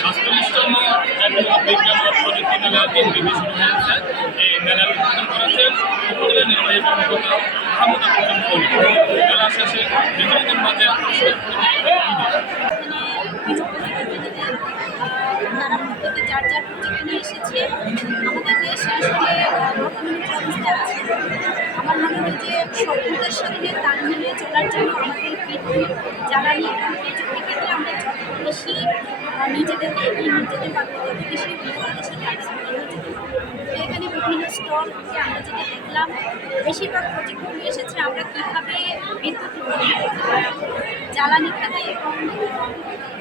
সাতচল্লিশতম জাতীয় বিজ্ঞান ও প্রযুক্তি মেলা কেন্দ্রে শুরু হয়েছে। এই মেলার উদ্বোধন করেছেন উপজেলা নির্বাহী কর্মকর্তা মাহমুদ আফরোজ কলি। মেলা শেষে বিদ্যার্থীদের মাঝে তারা প্রত্যেকে যার যার প্রজেক্ট নিয়ে এসেছে। আমাদের দেশ আসলে বর্তমানে যে অবস্থা আছে, আমার মনে হয় যে সভ্যতার সাথে তাল মিলিয়ে চলার জন্য আমাদের বিদ্যুৎ জ্বালানি এবং প্রযুক্তি ক্ষেত্রে আমরা যত বেশি নিজেদেরকে এগিয়ে নিয়ে যেতে পারবো, তত বেশি বাংলাদেশের কাছে এগিয়ে যেতে পারবো। তো এখানে বিভিন্ন স্টল আমরা যেটা দেখলাম, বেশিরভাগ প্রজেক্টগুলো এসেছে আমরা কীভাবে বিদ্যুৎ উৎপাদন করতে পারি, জ্বালানি খাতে এবং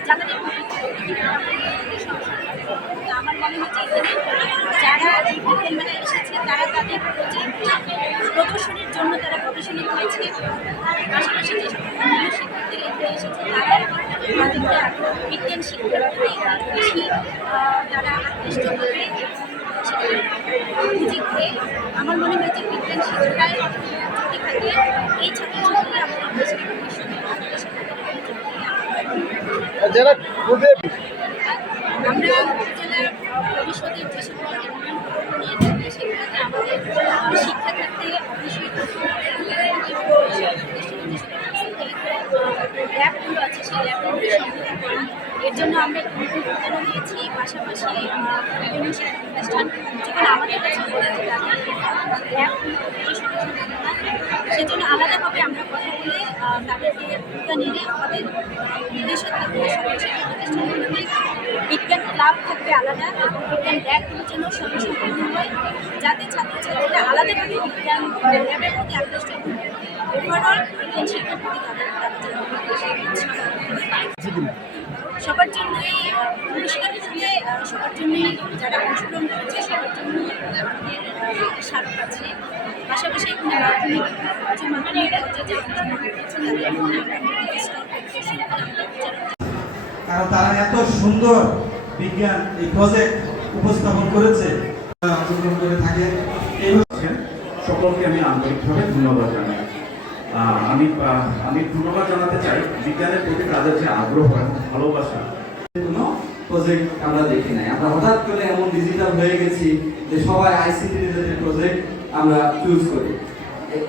জ্বালানি আমার মনে হচ্ছে এখানে যারা এই বিজ্ঞান মেলায় এসেছে তারা তাদের প্রদর্শনীর জন্য তারা প্রদর্শনী করেছে। পাশাপাশি যেসব অন্যান্য শিক্ষকদের এখানে এসেছে তারা তাদেরকে বিজ্ঞান শিক্ষার প্রতি বেশি তারা আকৃষ্ট হবে। বুঝে করে আমার মনে হয় যে বিজ্ঞান শিক্ষায় যদি থাকে এই ছাত্রছাত্রীরা আমাদের দেশের ভবিষ্যতে যারা আমরা উপজেলার ভবিষ্যতের যে সকল উন্নয়ন প্রকল্প নিয়ে থাকি সেগুলোতে আমাদের শিক্ষা খাতে অবশ্যই ল্যাবগুলো আছে সেই ল্যাবগুলো সম্পূর্ণ করা। এর জন্য আমরা একটু উদ্যোগ নিয়েছি। পাশাপাশি বিভিন্ন শিক্ষা প্রতিষ্ঠান যখন আমাদের কাছে বলে যে ল্যাবগুলো সেজন্য আলাদাভাবে আমরা কথা বলে তাদেরকে বিজ্ঞান এনে আমাদের দেশে থাকবে সকল শিক্ষা প্রতিষ্ঠানগুলোতে বিজ্ঞান ক্লাব থাকবে আলাদা এবং বিজ্ঞান ল্যাবগুলো যেন সম্পূর্ণ হয়, যাতে ছাত্রছাত্রীরা আলাদাভাবে বিজ্ঞান ল্যাবের প্রতি আকৃষ্ট হবে। ওভারঅল বিজ্ঞান শিক্ষার প্রতি সবার জন্যই পুরস্কার হিসেবে সবার জন্যই যারা অংশগ্রহণ করেছে সবার জন্য আমাদের স্মারক আছে। পাশাপাশি এখানে মাধ্যমিক উচ্চ মাধ্যমিক পর্যায়ে যারা অংশগ্রহণ করেছে কারণ তারা এত সুন্দর বিজ্ঞান এই প্রজেক্ট উপস্থাপন করেছে, অংশগ্রহণ করে থাকে। সকলকে আমি আন্তরিকভাবে ধন্যবাদ জানাই। আমি ধন্যবাদ জানাতে চাই বিজ্ঞানের প্রতি তাদের যে আগ্রহ এবং ভালোবাসা। কোনো প্রজেক্ট আমরা দেখি নাই, আমরা হঠাৎ করে এমন ডিজিটাল হয়ে গেছি যে সবাই আইসিটি রিলেটেড প্রজেক্ট আমরা চুজ করি।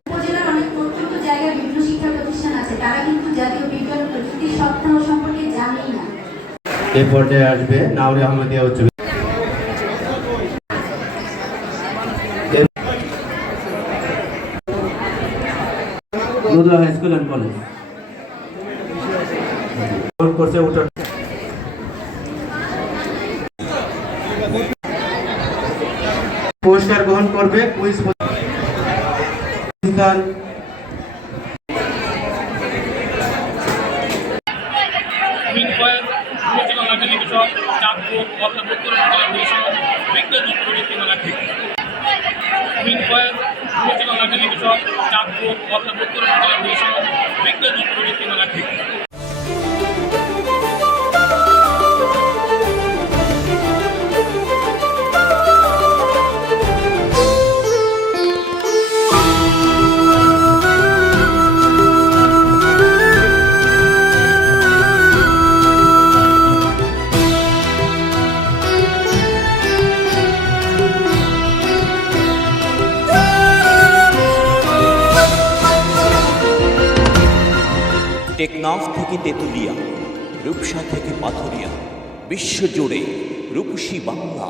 উপজেলার অনেক প্রত্যন্ত জায়গায় বিভিন্ন শিক্ষা প্রতিষ্ঠান আছে, তারা কিন্তু জাতীয় বিজ্ঞান প্রযুক্তি সপ্তাহ সম্পর্কে জানেই না। এই পর্যায়ে আসবে নাউরি আহমেদিয়া উচ্চ হাই স্কুল অ্যান্ড কলেজ করছে উত্তর পুরস্কার গ্রহণ করবে কুইজ প্রতিষ্ঠান টেকনাফ থেকে তেঁতুলিয়া, রূপসা থেকে পাথুরিয়া, বিশ্বজুড়ে রূপসী বাংলা।